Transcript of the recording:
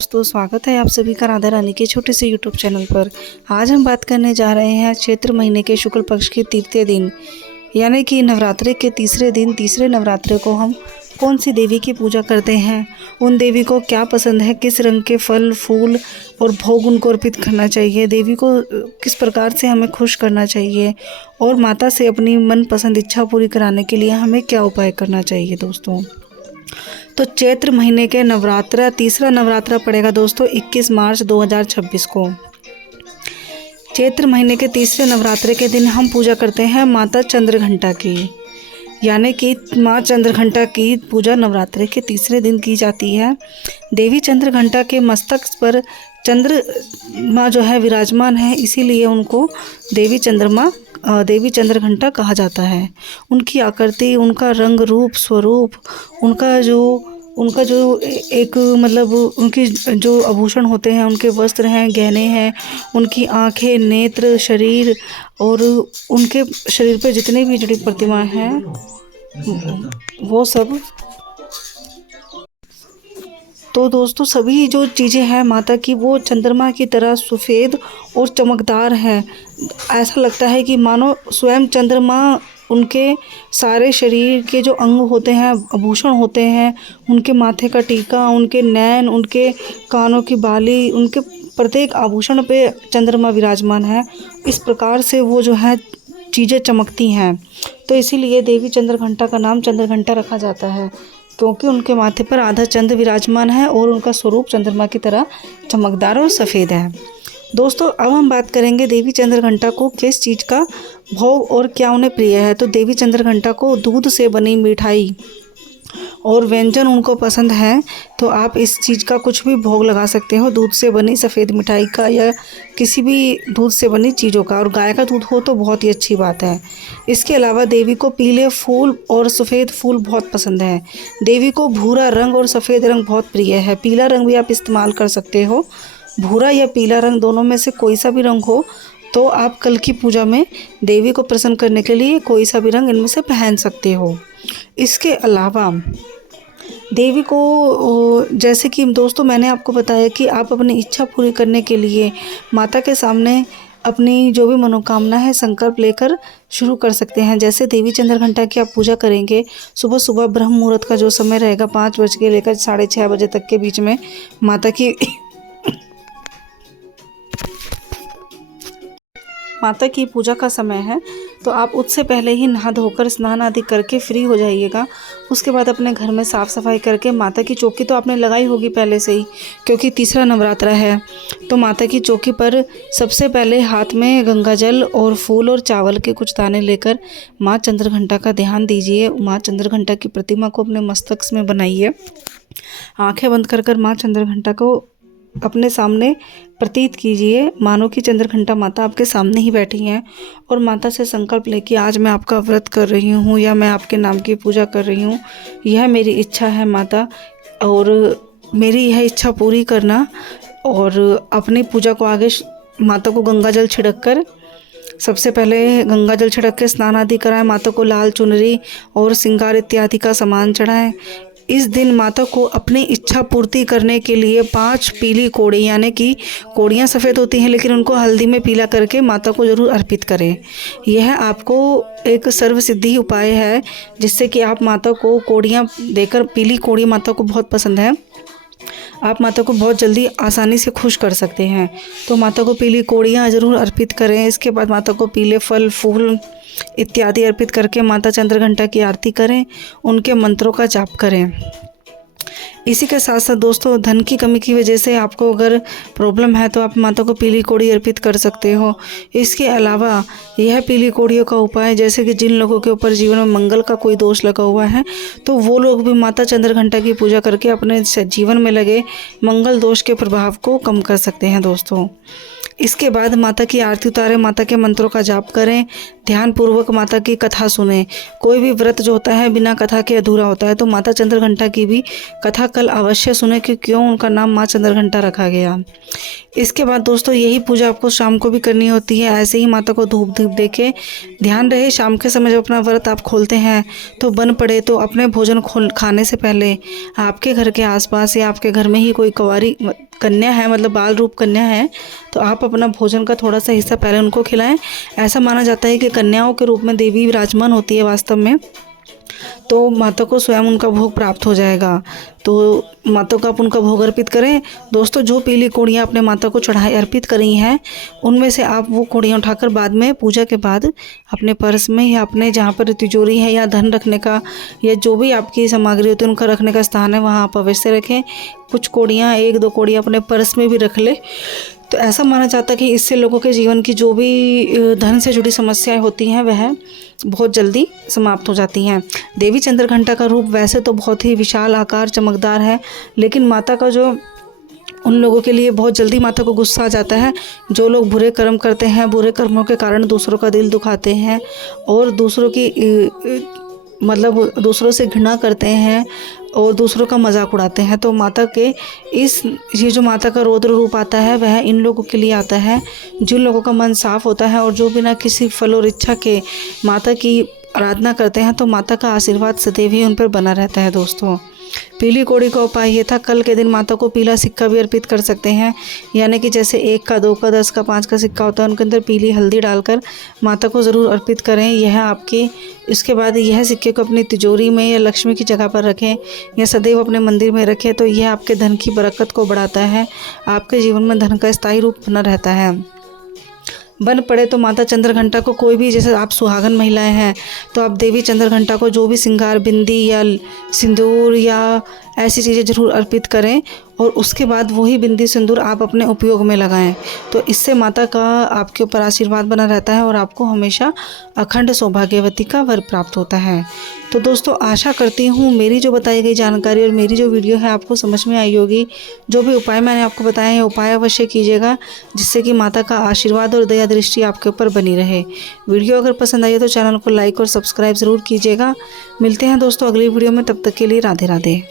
दोस्तों स्वागत है आप सभी का राधा रानी के छोटे से यूट्यूब चैनल पर। आज हम बात करने जा रहे हैं चैत्र महीने के शुक्ल पक्ष के तृतीय दिन यानी कि नवरात्रि के तीसरे दिन, तीसरे नवरात्रि को हम कौन सी देवी की पूजा करते हैं, उन देवी को क्या पसंद है, किस रंग के फल फूल और भोग उनको अर्पित करना चाहिए, देवी को किस प्रकार से हमें खुश करना चाहिए और माता से अपनी मनपसंद इच्छा पूरी कराने के लिए हमें क्या उपाय करना चाहिए। दोस्तों तो चैत्र महीने के नवरात्रा तीसरा नवरात्रा पड़ेगा दोस्तों 21 मार्च 2026 को। चैत्र महीने के तीसरे नवरात्रे के दिन हम पूजा करते हैं माता चंद्रघंटा की, यानी कि माँ चंद्रघंटा की पूजा नवरात्रे के तीसरे दिन की जाती है। देवी चंद्रघंटा के मस्तक पर चंद्र माँ जो है विराजमान है, इसीलिए उनको देवी चंद्रघंटा कहा जाता है। उनकी आकृति, उनका रंग रूप स्वरूप, उनका जो एक मतलब उनकी जो आभूषण होते हैं, उनके वस्त्र हैं, गहने हैं, उनकी आँखें, नेत्र, शरीर और उनके शरीर पर जितने भी जुड़ी प्रतिमा हैं वो सब। तो दोस्तों सभी जो चीज़ें हैं माता की वो चंद्रमा की तरह सफ़ेद और चमकदार है। ऐसा लगता है कि मानो स्वयं चंद्रमा उनके सारे शरीर के जो अंग होते हैं, आभूषण होते हैं, उनके माथे का टीका, उनके नैन, उनके कानों की बाली, उनके प्रत्येक आभूषण पे चंद्रमा विराजमान है। इस प्रकार से वो जो है चीज़ें चमकती हैं। तो इसीलिए देवी चंद्रघंटा का नाम चंद्रघंटा रखा जाता है, क्योंकि उनके माथे पर आधा चंद्र विराजमान है और उनका स्वरूप चंद्रमा की तरह चमकदार और सफ़ेद है। दोस्तों अब हम बात करेंगे देवी चंद्रघंटा को किस चीज़ का भोग और क्या उन्हें प्रिय है। तो देवी चंद्रघंटा को दूध से बनी मिठाई और व्यंजन उनको पसंद है, तो आप इस चीज़ का कुछ भी भोग लगा सकते हो, दूध से बनी सफ़ेद मिठाई का या किसी भी दूध से बनी चीज़ों का, और गाय का दूध हो तो बहुत ही अच्छी बात है। इसके अलावा देवी को पीले फूल और सफ़ेद फूल बहुत पसंद है। देवी को भूरा रंग और सफ़ेद रंग बहुत प्रिय है। पीला रंग भी आप इस्तेमाल कर सकते हो, भूरा या पीला रंग दोनों में से कोई सा भी रंग हो तो आप कल की पूजा में देवी को प्रसन्न करने के लिए कोई सा भी रंग इनमें से पहन सकते हो। इसके अलावा देवी को जैसे कि दोस्तों मैंने आपको बताया कि आप अपनी इच्छा पूरी करने के लिए माता के सामने अपनी जो भी मनोकामना है संकल्प लेकर शुरू कर सकते हैं। जैसे देवी चंद्रघंटा की आप पूजा करेंगे, सुबह सुबह ब्रह्म मुहूर्त का जो समय रहेगा 5 बजे के लेकर 6:30 बजे तक के बीच में माता की पूजा का समय है, तो आप उससे पहले ही नहा धोकर स्नान आदि करके फ्री हो जाइएगा। उसके बाद अपने घर में साफ़ सफाई करके माता की चौकी तो आपने लगाई होगी पहले से ही, क्योंकि तीसरा नवरात्रा है। तो माता की चौकी पर सबसे पहले हाथ में गंगा जल और फूल और चावल के कुछ दाने लेकर माँ चंद्रघंटा का ध्यान दीजिए। माँ चंद्रघंटा की प्रतिमा को अपने मस्तक में बनाइए। आँखें बंद कर माँ चंद्रघंटा को अपने सामने प्रतीत कीजिए, मानो कि चंद्रघंटा माता आपके सामने ही बैठी हैं, और माता से संकल्प लें कि आज मैं आपका व्रत कर रही हूँ या मैं आपके नाम की पूजा कर रही हूँ, यह मेरी इच्छा है माता, और मेरी यह इच्छा पूरी करना। और अपनी पूजा को आगे माता को गंगा जल छिड़क कर सबसे पहले गंगा जल छिड़क के स्नान आदि कराएं। माता को लाल चुनरी और श्रृंगार इत्यादि का सामान चढ़ाएं। इस दिन माता को अपनी इच्छा पूर्ति करने के लिए 5 पीली कोड़ी, यानी कि कोड़ियाँ सफ़ेद होती हैं लेकिन उनको हल्दी में पीला करके माता को ज़रूर अर्पित करें। यह आपको एक सर्वसिद्धि उपाय है, जिससे कि आप माता को कोड़ियाँ देकर, पीली कोड़ी माता को बहुत पसंद है, आप माता को बहुत जल्दी आसानी से खुश कर सकते हैं। तो माता को पीली कोड़ियाँ ज़रूर अर्पित करें। इसके बाद माता को पीले फल फूल इत्यादि अर्पित करके माता चंद्रघंटा की आरती करें, उनके मंत्रों का जाप करें। इसी के साथ साथ दोस्तों धन की कमी की वजह से आपको अगर प्रॉब्लम है तो आप माता को पीली कोड़ी अर्पित कर सकते हो। इसके अलावा यह पीली कोड़ियों का उपाय, जैसे कि जिन लोगों के ऊपर जीवन में मंगल का कोई दोष लगा हुआ है तो वो लोग भी माता चंद्रघंटा की पूजा करके अपने जीवन में लगे मंगल दोष के प्रभाव को कम कर सकते हैं। दोस्तों इसके बाद माता की आरती उतारें, माता के मंत्रों का जाप करें, ध्यानपूर्वक माता की कथा सुने। कोई भी व्रत जो होता है बिना कथा के अधूरा होता है, तो माता चंद्रघंटा की भी कथा कल अवश्य सुने कि क्यों उनका नाम माँ चंद्रघंटा रखा गया। इसके बाद दोस्तों यही पूजा आपको शाम को भी करनी होती है। ऐसे ही माता को धूप धूप दे के ध्यान रहे शाम के समय जब अपना व्रत आप खोलते हैं तो बन पड़े तो अपने भोजन खाने से पहले आपके घर के आसपास या आपके घर में ही कोई कुंवारी कन्या है, मतलब बाल रूप कन्या है, तो आप अपना भोजन का थोड़ा सा हिस्सा पहले उनको खिलाएं। ऐसा माना जाता है कि कन्याओं के रूप में देवी विराजमान होती है वास्तव में, तो माता को स्वयं उनका भोग प्राप्त हो जाएगा। तो माता को आप उनका भोग अर्पित करें। दोस्तों जो पीली कोड़ियाँ आपने माता को चढ़ाई अर्पित करी हैं उनमें से आप वो कोड़ियाँ उठाकर बाद में पूजा के बाद अपने पर्स में या अपने जहाँ पर तिजोरी है या धन रखने का या जो भी आपकी सामग्री होती है उनका रखने का स्थान है वहाँ आप अवश्य रखें। कुछ कोड़ियाँ 1-2 कोड़ियाँ अपने पर्स में भी रख ले। तो ऐसा माना जाता है कि इससे लोगों के जीवन की जो भी धन से जुड़ी समस्याएं होती हैं वह बहुत जल्दी समाप्त हो जाती हैं। देवी चंद्रघंटा का रूप वैसे तो बहुत ही विशाल आकार चमकदार है, लेकिन माता का जो उन लोगों के लिए बहुत जल्दी माता को गुस्सा आ जाता है जो लोग बुरे कर्म करते हैं, बुरे कर्मों के कारण दूसरों का दिल दुखाते हैं और दूसरों की मतलब दूसरों से घृणा करते हैं और दूसरों का मजाक उड़ाते हैं। तो माता के ये जो माता का रौद्र रूप आता है वह इन लोगों के लिए आता है जिन लोगों का मन साफ होता है और जो बिना किसी फल और इच्छा के माता की आराधना करते हैं, तो माता का आशीर्वाद सदैव ही उन पर बना रहता है। दोस्तों पीली कोड़ी का उपाय ये था, कल के दिन माता को पीला सिक्का भी अर्पित कर सकते हैं, यानी कि जैसे 1 का 2 का 10 का 5 का सिक्का होता है उनके अंदर पीली हल्दी डालकर माता को ज़रूर अर्पित करें। यह आपके इसके बाद यह सिक्के को अपनी तिजोरी में या लक्ष्मी की जगह पर रखें या सदैव अपने मंदिर में रखें, तो यह आपके धन की बरकत को बढ़ाता है, आपके जीवन में धन का स्थायी रूप बना रहता है। बन पड़े तो माता चंद्रघंटा को कोई भी, जैसे आप सुहागन महिलाएं हैं तो आप देवी चंद्रघंटा को जो भी श्रृंगार बिंदी या सिंदूर या ऐसी चीज़ें ज़रूर अर्पित करें और उसके बाद वही बिंदी सिंदूर आप अपने उपयोग में लगाएं। तो इससे माता का आपके ऊपर आशीर्वाद बना रहता है और आपको हमेशा अखंड सौभाग्यवती का वर प्राप्त होता है। तो दोस्तों आशा करती हूँ मेरी जो बताई गई जानकारी और मेरी जो वीडियो है आपको समझ में आई होगी। जो भी उपाय मैंने आपको बताए हैं उपाय अवश्य कीजिएगा, जिससे कि माता का आशीर्वाद और दया दृष्टि आपके ऊपर बनी रहे। वीडियो अगर पसंद आई है तो चैनल को लाइक और सब्सक्राइब ज़रूर कीजिएगा। मिलते हैं दोस्तों अगली वीडियो में, तब तक के लिए राधे राधे।